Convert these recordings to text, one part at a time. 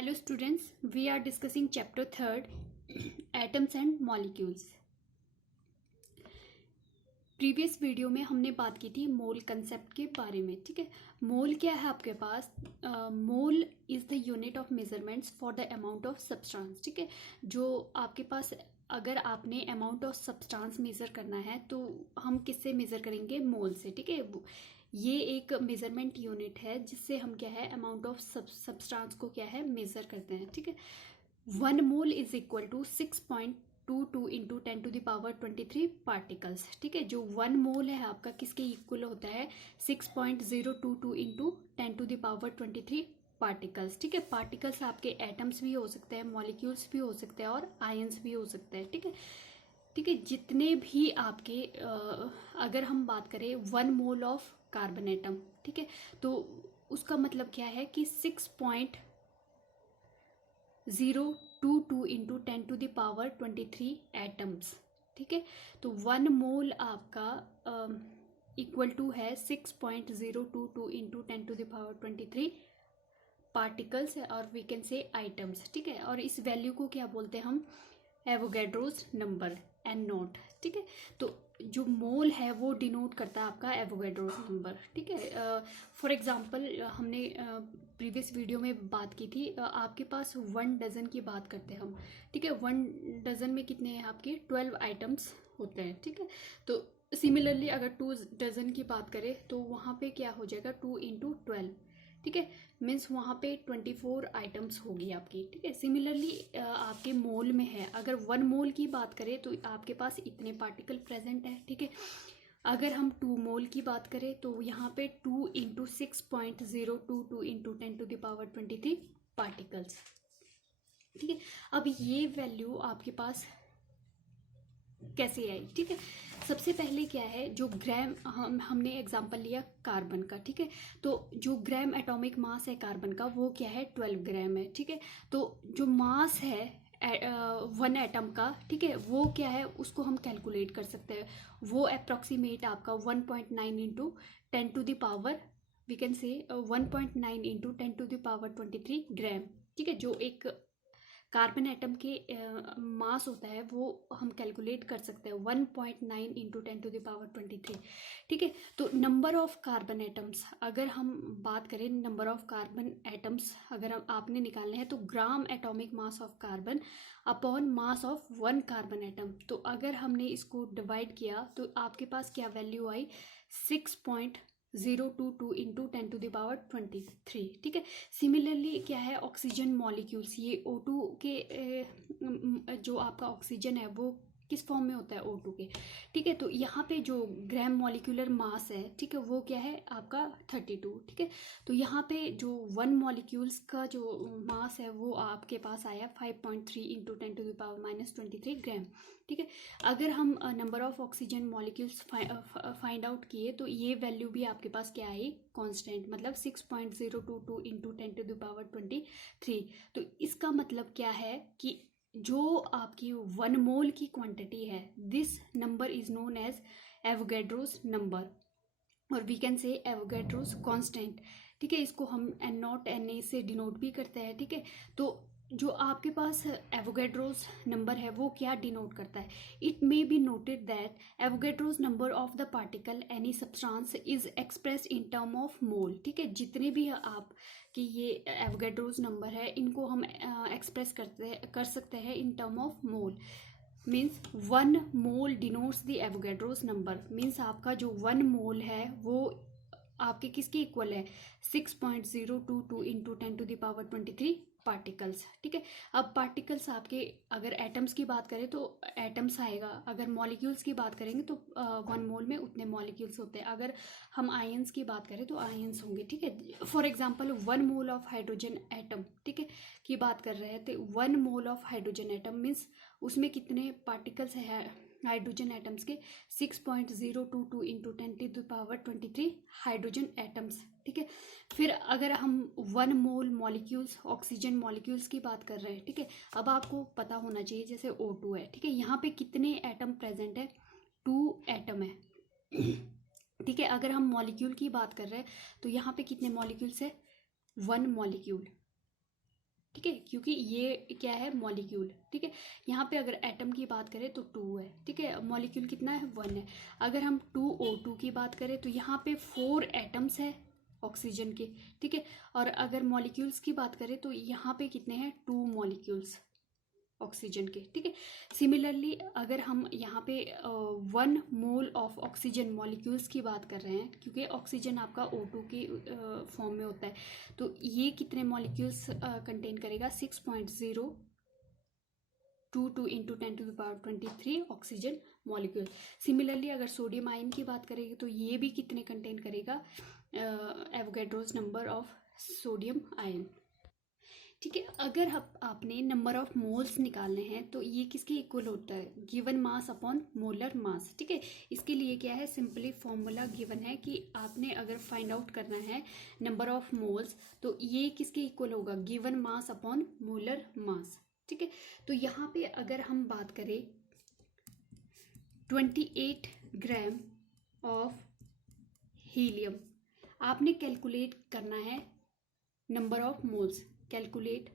Hello students, we are discussing chapter 3rd atoms and molecules. Previous video में हमने बात की थी मोल कंसेप्ट के बारे में. ठीक है, मोल क्या है आपके पास? Mole is the unit of measurements for the amount of substance. ठीक है, जो आपके पास अगर आपने अमाउंट ऑफ सब्सटेंस मेज़र करना है तो हम किससे मेज़र करेंगे? मोल से. ठीक है, ये एक मेजरमेंट यूनिट है जिससे हम क्या है अमाउंट ऑफ सब्सटेंस को क्या है मेज़र करते हैं. ठीक है, 1 mole is equal to 6.22 into 10⁻23 particles. ठीक है, जो 1 मोल है आपका किसके इक्वल होता है? 6.022 इंटू 10⁻23 पार्टिकल्स. ठीक है, पार्टिकल्स आपके एटम्स भी हो सकते हैं, मॉलिक्यूल्स भी हो सकते हैं और आयंस भी हो सकते हैं. ठीक है, ठीक है, जितने भी आपके अगर हम बात करें 1 मोल ऑफ कार्बन एटम, ठीक है, तो उसका मतलब क्या है कि 6.022 इंटू 10⁻23 एटम्स. ठीक है, तो 1 मोल आपका इक्वल टू है 6.022 इंटू 10⁻23 पार्टिकल्स और वी कैन से आइटम्स. ठीक है, और इस वैल्यू को क्या बोलते हैं हम? Avogadro's number N naught. ठीक है, तो जो मोल है वो डिनोट करता है आपका एवोगैड्रोस नंबर. ठीक है, फॉर एग्जांपल हमने प्रीवियस वीडियो में बात की थी, आपके पास 1 डज़न की बात करते हैं हम. ठीक है, 1 डज़न में कितने हैं आपके? 12 आइटम्स होते हैं. ठीक है, तो सिमिलरली अगर 2 डज़न की बात करें तो वहाँ पे क्या हो जाएगा? 2 इंटू 12. ठीक है, मीन्स वहाँ पे 24 आइटम्स होगी आपकी. ठीक है, सिमिलरली आपके मोल में है, अगर 1 मोल की बात करें तो आपके पास इतने पार्टिकल प्रेजेंट है. ठीक है, अगर हम 2 मोल की बात करें तो यहाँ पे 2 इंटू 6.022 इंटू 10⁻23 पार्टिकल्स. ठीक है, अब ये वैल्यू आपके पास कैसे आई? ठीक है, सबसे पहले क्या है, जो ग्राम हमने एग्जांपल लिया कार्बन का. ठीक है, तो जो ग्राम एटॉमिक मास है कार्बन का वो क्या है? 12 ग्राम है. ठीक है, तो जो मास है 1 एटम का, ठीक है, वो क्या है उसको हम कैलकुलेट कर सकते हैं. वो अप्रॉक्सीमेट आपका 1.9 इंटू 10⁻, वी कैन से 1.9 इंटू 10⁻23 ग्राम. ठीक है, जो एक कार्बन एटम के मास होता है वो हम कैलकुलेट कर सकते हैं 1.9 इंटू 10⁻23. ठीक है, तो नंबर ऑफ कार्बन एटम्स अगर हम बात करें, नंबर ऑफ कार्बन एटम्स अगर आपने निकालने हैं तो gram atomic mass of carbon upon mass of 1 carbon atom. तो अगर हमने इसको डिवाइड किया तो आपके पास क्या वैल्यू आई? 6.022 इंटू 10⁻23. ठीक है, सिमिलरली क्या है ऑक्सीजन मॉलिक्यूल्स, ये O2 के जो आपका ऑक्सीजन है वो किस फॉर्म में होता है? O2 के. ठीक है, तो यहाँ पे जो ग्राम मॉलिक्यूलर मास है, ठीक है, वो क्या है आपका 32. ठीक है, तो यहाँ पे जो 1 मॉलिक्यूल्स का जो मास है वो आपके पास आया 5.3 इंटू 10⁻⁻23 ग्राम. ठीक है, अगर हम number of oxygen molecules find out किए तो ये वैल्यू भी आपके पास क्या आई? कांस्टेंट, मतलब 6.022 इंटू 10⁻23. तो इसका मतलब क्या है कि जो आपकी 1 मोल की क्वांटिटी है, this number is known as Avogadro's number और we can say Avogadro's constant. ठीक है, इसको हम एन नॉट एन ए से डिनोट भी करते हैं. ठीक है, तो जो आपके पास एवोगैड्रोस नंबर है वो क्या डिनोट करता है? It may be noted that Avogadro's number of the particle any substance is expressed in term of mole. ठीक है, जितने भी आप कि ये एवोगैड्रोस नंबर है इनको हम एक्सप्रेस कर सकते हैं in term of mole. Means 1 mole denotes the Avogadro's number. Means आपका जो 1 मोल है वो आपके किसके इक्वल है? 6.022 इंटू 10⁻23 पार्टिकल्स. ठीक है, अब पार्टिकल्स आपके अगर एटम्स की बात करें तो एटम्स आएगा, अगर मॉलिक्यूल्स की बात करेंगे तो 1 मोल में उतने मॉलिक्यूल्स होते हैं. अगर हम आयंस की बात करें तो आयंस होंगे. ठीक है, for example 1 mole of hydrogen atom, ठीक है, की बात कर रहे हैं तो 1 mole of hydrogen atom means उसमें कितने पार्टिकल्स है हाइड्रोजन एटम्स के? 6.022 इंटू 10⁻23 हाइड्रोजन एटम्स. ठीक है, फिर अगर हम 1 मोल मॉलिक्यूल्स ऑक्सीजन मॉलिक्यूल्स की बात कर रहे हैं. ठीक है, अब आपको पता होना चाहिए जैसे O2 है. ठीक है, यहाँ पे कितने एटम प्रेजेंट है? 2 एटम है. ठीक है, अगर हम मॉलिक्यूल की बात कर रहे हैं तो यहाँ पे कितने मॉलिक्यूल्स है? 1 मॉलिक्यूल. ठीक है, क्योंकि ये क्या है, मॉलिक्यूल। ठीक है, यहाँ पे अगर एटम की बात करें तो 2 है। ठीक है, मॉलिक्यूल कितना है, 1 है। अगर हम 2O2 की बात करें तो यहाँ पे 4 एटम्स है ऑक्सीजन के। ठीक है, और अगर मॉलिक्यूल्स की बात करें तो यहाँ पे कितने हैं, 2 मॉलिक्यूल्स ऑक्सीजन के। ठीक है, सिमिलरली अगर हम यहाँ पे 1 मोल ऑफ ऑक्सीजन मॉलिक्यूल्स की बात कर रहे हैं, क्योंकि ऑक्सीजन आपका O2 की फॉर्म में होता है, तो ये कितने मॉलिक्यूल्स कंटेन करेगा, 6.022 इंटू 10⁻23 ऑक्सीजन मॉलिक्यूल। सिमिलरली अगर सोडियम आयन की बात करेंगे तो ये भी कितने कंटेन करेगा, Avogadro's number of sodium ion. ठीक है, अगर आपने नंबर ऑफ मोल्स निकालने हैं तो ये किसके इक्वल होता है, given mass upon molar mass. ठीक है, इसके लिए क्या है, सिंपली फॉर्मूला गिवन है कि आपने अगर फाइंड आउट करना है नंबर ऑफ मोल्स तो ये किसके इक्वल होगा, given mass upon molar mass. ठीक है, तो यहाँ पे अगर हम बात करें 28 ग्राम ऑफ हीलियम, आपने कैलकुलेट करना है number of moles, calculate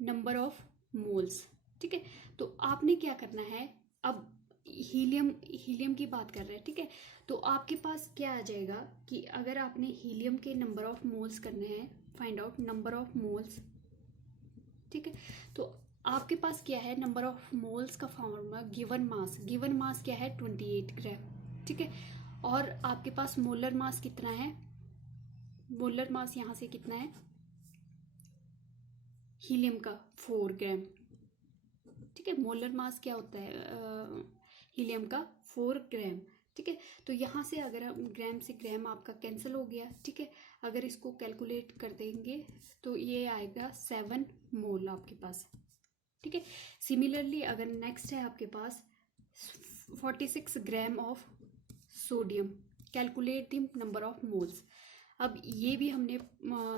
number of moles. ठीक है, तो आपने क्या करना है, अब हीलियम की बात कर रहे हैं। ठीक है, तो आपके पास क्या आ जाएगा कि अगर आपने हीलियम के नंबर ऑफ मोल्स करने हैं, find out number of moles. ठीक है, तो आपके पास क्या है, नंबर ऑफ मोल्स का फॉर्मूला गिवन मास क्या है, 28 ग्राम। ठीक है, और आपके पास मोलर मास कितना है, मोलर मास यहाँ से कितना है, हीलियम का 4 ग्राम। ठीक है, मोलर मास क्या होता है हीलियम का, 4 ग्राम। ठीक है, तो यहाँ से अगर हम ग्राम से ग्राम आपका कैंसिल हो गया। ठीक है, अगर इसको कैलकुलेट कर देंगे तो ये आएगा 7 मोल आपके पास। ठीक है, सिमिलरली अगर नेक्स्ट है आपके पास 46 gram of sodium, calculate the number of moles. अब ये भी हमने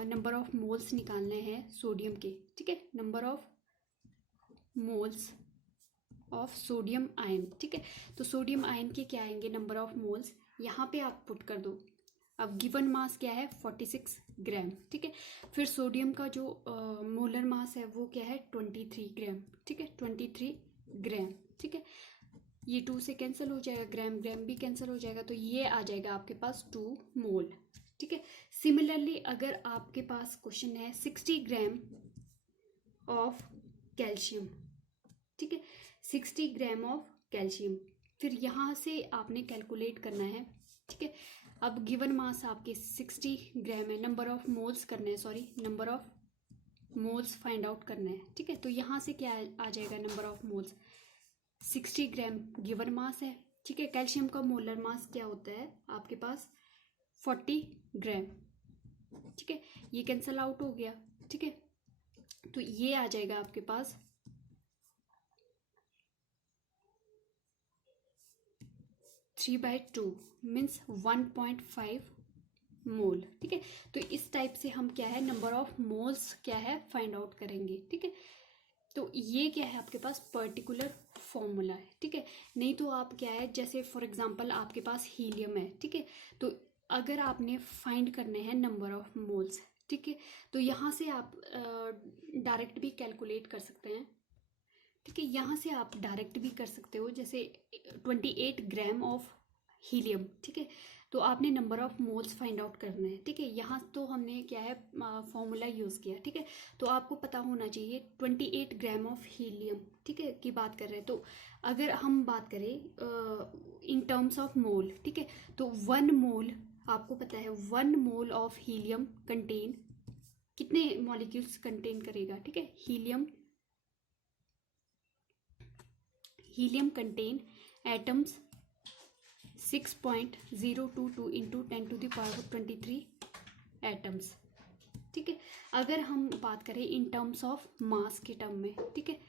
नंबर ऑफ मोल्स निकालने हैं सोडियम के। ठीक है, number of moles of sodium ion. ठीक है, तो सोडियम आयन के क्या आएंगे, नंबर ऑफ मोल्स, यहाँ पे आप पुट कर दो। अब गिवन मास क्या है, 46 ग्राम। ठीक है, फिर सोडियम का जो मोलर मास है वो क्या है, 23 ग्राम। ठीक है, 23 ग्राम। ठीक है, ये 2 से कैंसिल हो जाएगा, ग्राम ग्राम भी कैंसिल हो जाएगा, तो ये आ जाएगा आपके पास 2 मोल। ठीक है, सिमिलरली अगर आपके पास क्वेश्चन है 60 ग्राम ऑफ कैल्शियम। ठीक है, 60 ग्राम ऑफ कैल्शियम, फिर यहाँ से आपने कैलकुलेट करना है। ठीक है, अब गिवन मास आपके 60 ग्राम है, नंबर ऑफ मोल्स करना है, sorry number of moles find out करना है। ठीक है, तो यहाँ से क्या आ जाएगा, number of moles 60 gram given mass है। ठीक है, कैल्शियम का मोलर मास क्या होता है आपके पास, 40 ग्राम। ठीक है, ये कैंसल आउट हो गया। ठीक है, तो ये आ जाएगा आपके पास 3/2 मीन्स 1.5 मोल। ठीक है, तो इस टाइप से हम क्या है, नंबर ऑफ मोल्स क्या है फाइंड आउट करेंगे। ठीक है, तो ये क्या है आपके पास पर्टिकुलर फॉर्मूला है। ठीक है, नहीं तो आप क्या है, जैसे फॉर एग्जांपल आपके पास हीलियम है। ठीक है, तो अगर आपने फाइंड करने हैं नंबर ऑफ मोल्स, ठीक है, तो यहाँ से आप डायरेक्ट भी कैलकुलेट कर सकते हैं। ठीक है, यहाँ से आप डायरेक्ट भी कर सकते हो, जैसे 28 ग्राम ऑफ हीलियम। ठीक है, तो आपने number of moles find out करना है। ठीक है, यहाँ तो हमने क्या है फॉर्मूला यूज़ किया। ठीक है, तो आपको पता होना चाहिए 28 ग्राम ऑफ हीलियम, ठीक है, की बात कर रहे हैं। तो अगर हम बात करें इन टर्म्स ऑफ मोल, ठीक है, तो 1 मोल आपको पता है 1 मोल ऑफ हीलियम कंटेन कितने मॉलिक्यूल्स कंटेन करेगा। ठीक है, helium contain atoms 6.022 into 10⁻23 atoms. ठीक है, अगर हम बात करें इन टर्म्स ऑफ मास के टर्म में, ठीक है,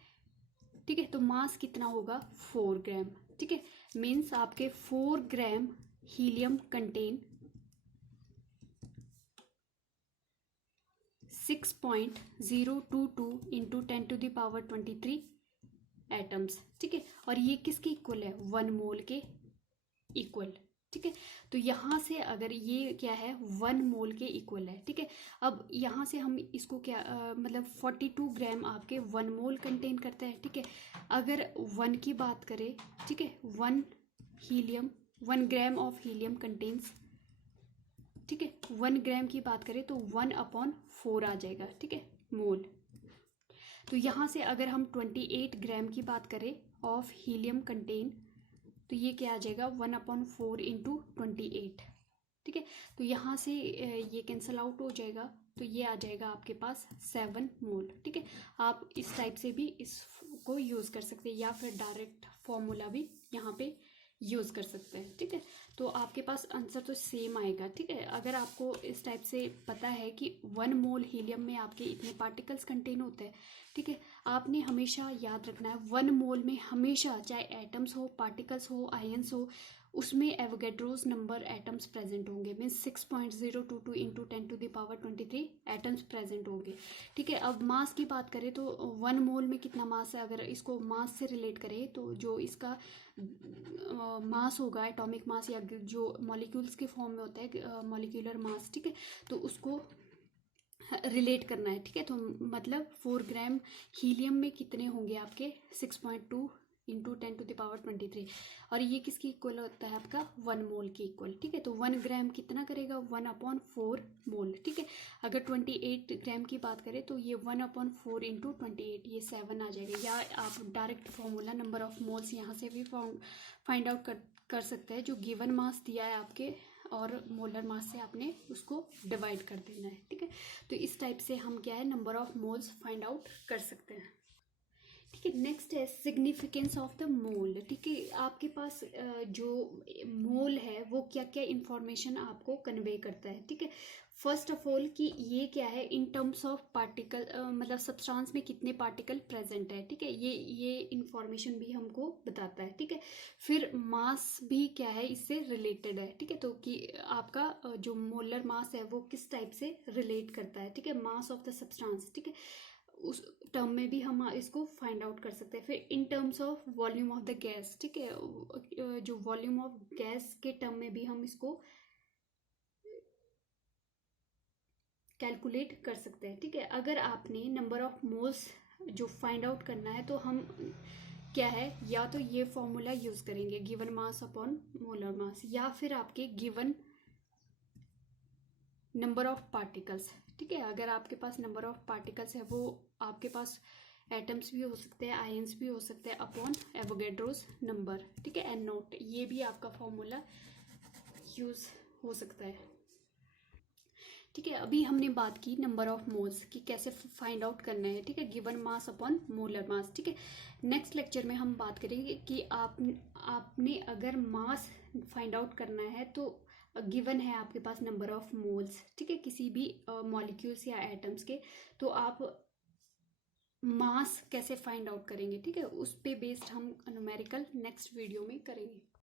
ठीक है, तो मास कितना होगा, 4 ग्राम। ठीक है, मीन्स आपके 4 ग्राम हीलियम कंटेन 6.022 इंटू 10⁻23 एटम्स। ठीक है, और ये किसके इक्वल है, 1 मोल के इक्वल। ठीक है। तो यहाँ से अगर ये क्या है 1 मोल के इक्वल है, ठीक है। अब यहाँ से हम इसको क्या मतलब 42 ग्राम आपके 1 मोल कंटेन करता है, ठीक है। अगर 1 की बात करें, ठीक है, 1 ग्राम ऑफ हीलियम कंटेन्स, ठीक है, 1 ग्राम की बात करें तो 1/4 आ जाएगा, ठीक है, मोल। तो यहाँ से अगर हम 28 ग्राम की बात करें ऑफ हीलियम कंटेन, तो ये क्या आ जाएगा 1/4 इंटू 28, ठीक है। तो यहाँ से ये कैंसिल आउट हो जाएगा, तो ये आ जाएगा आपके पास 7 मोल, ठीक है। आप इस टाइप से भी इसको यूज़ कर सकते हैं या फिर डायरेक्ट फॉर्मूला भी यहाँ पे यूज़ कर सकते हैं, ठीक है। तो आपके पास आंसर तो सेम आएगा, ठीक है। अगर आपको इस टाइप से पता है कि 1 मोल हीलियम में आपके इतने पार्टिकल्स कंटेन होते हैं, ठीक है, आपने हमेशा याद रखना है 1 मोल में हमेशा चाहे एटम्स हो, पार्टिकल्स हो, आयंस हो, उसमें एवोगैड्रोस नंबर एटम्स प्रेजेंट होंगे, मीन्स 6.022 इंटू 10⁻23 एटम्स प्रेजेंट होंगे, ठीक है। अब मास की बात करें तो 1 मोल में कितना मास है, अगर इसको मास से रिलेट करें तो जो इसका मास होगा, एटॉमिक मास या जो मॉलिक्यूल्स के फॉर्म में होता है मॉलिक्यूलर मास, ठीक है, तो उसको रिलेट करना है, ठीक है। तो मतलब 4 ग्राम हीलियम में कितने होंगे आपके 6.2 इंटू 10⁻23, और ये किसकी इक्वल होता है आपका 1 मोल की इक्वल, ठीक है। तो 1 ग्राम कितना करेगा 1/4 मोल, ठीक है। अगर 28 ग्राम की बात करें तो ये 1/4 इंटू 28, ये 7 आ जाएगा, या आप direct formula number of moles यहाँ से भी फाइंड आउट कर सकते हैं, जो गिवन मास दिया है आपके और मोलर मास से आपने उसको डिवाइड कर देना है, ठीक है। तो इस टाइप से हम क्या है number of moles find out कर सकते हैं, ठीक है। नेक्स्ट है सिग्निफिकेंस ऑफ द मोल, ठीक है। आपके पास जो मोल है वो क्या क्या इंफॉर्मेशन आपको कन्वे करता है, ठीक है। फर्स्ट ऑफ ऑल कि ये क्या है इन टर्म्स ऑफ पार्टिकल, मतलब सब्सटेंस में कितने पार्टिकल प्रेजेंट है, ठीक है, ये इंफॉर्मेशन भी हमको बताता है, ठीक है। फिर मास भी क्या है इससे रिलेटेड है, ठीक है। तो कि आपका जो मोलर मास है वो किस टाइप से रिलेट करता है, ठीक है, मास ऑफ द सब्सटेंस, ठीक है, उस टर्म में भी हम इसको फाइंड आउट कर सकते हैं। फिर in terms of volume of the gas, ठीक है, जो वॉल्यूम ऑफ गैस के टर्म में भी हम इसको कैलकुलेट कर सकते हैं, ठीक है। अगर आपने नंबर ऑफ मोल्स जो फाइंड आउट करना है तो हम क्या है या तो ये फॉर्मूला यूज करेंगे given mass upon molar mass, या फिर आपके गिवन नंबर ऑफ पार्टिकल्स, ठीक है। अगर आपके पास नंबर ऑफ पार्टिकल्स है वो आपके पास एटम्स भी हो सकते हैं, आयंस भी हो सकते हैं, अपॉन एवोगैड्रोस नंबर, ठीक है, एन नोट, ये भी आपका फॉर्मूला यूज हो सकता है, ठीक है। अभी हमने बात की नंबर ऑफ मोल्स की कैसे फाइंड आउट करना है, ठीक है, given mass upon molar mass, ठीक है। नेक्स्ट लेक्चर में हम बात करेंगे कि आपने अगर मास फाइंड आउट करना है तो गिवन है आपके पास नंबर ऑफ मोल्स, ठीक है, किसी भी मॉलिक्यूल्स या एटम्स के, तो आप मास कैसे फाइंड आउट करेंगे, ठीक है, उस पे बेस्ड हम न्यूमेरिकल नेक्स्ट वीडियो में करेंगे।